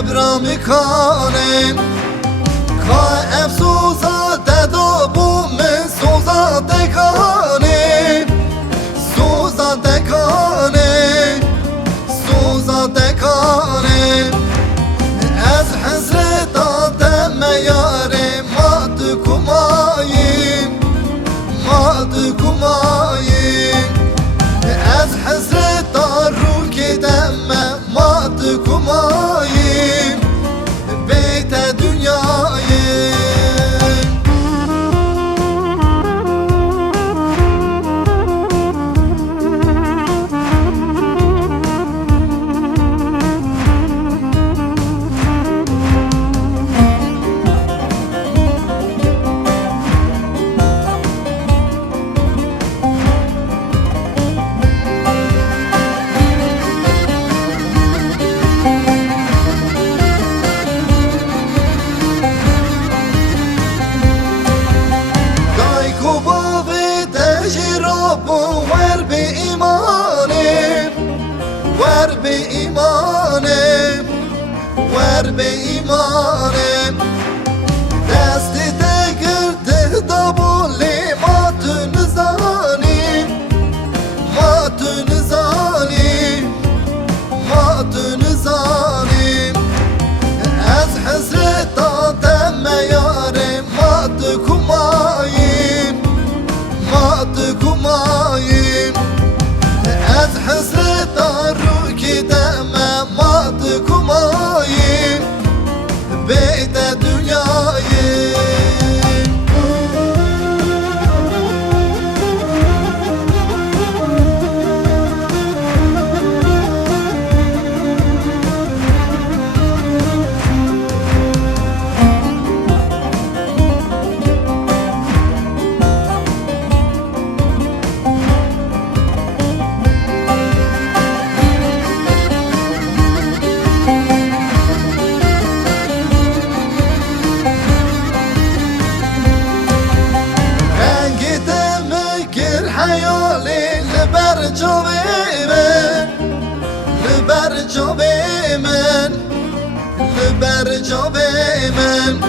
ابرا میکنه که افسوسا دادا بو من سوزا دکانه سوزا دکانه سوزا دکانه از حسرت آدم یاره ماد کماییم ماد کماییم از حسرت رو که دم ماد کماییم بیت دنیاییم ور به ایمانه ور به ایمانه ور به ایمانه دست دگرده دابولی ما تو نزانی ما تو نزانی ما تو نزانی از حسرت آدم یاره ما تو کماییم ما تو کماییم از حسرت رو که دم ما تو کماییم بیت دنیاییم حیالی لبر جوی من لبر جوی من لبر جوی من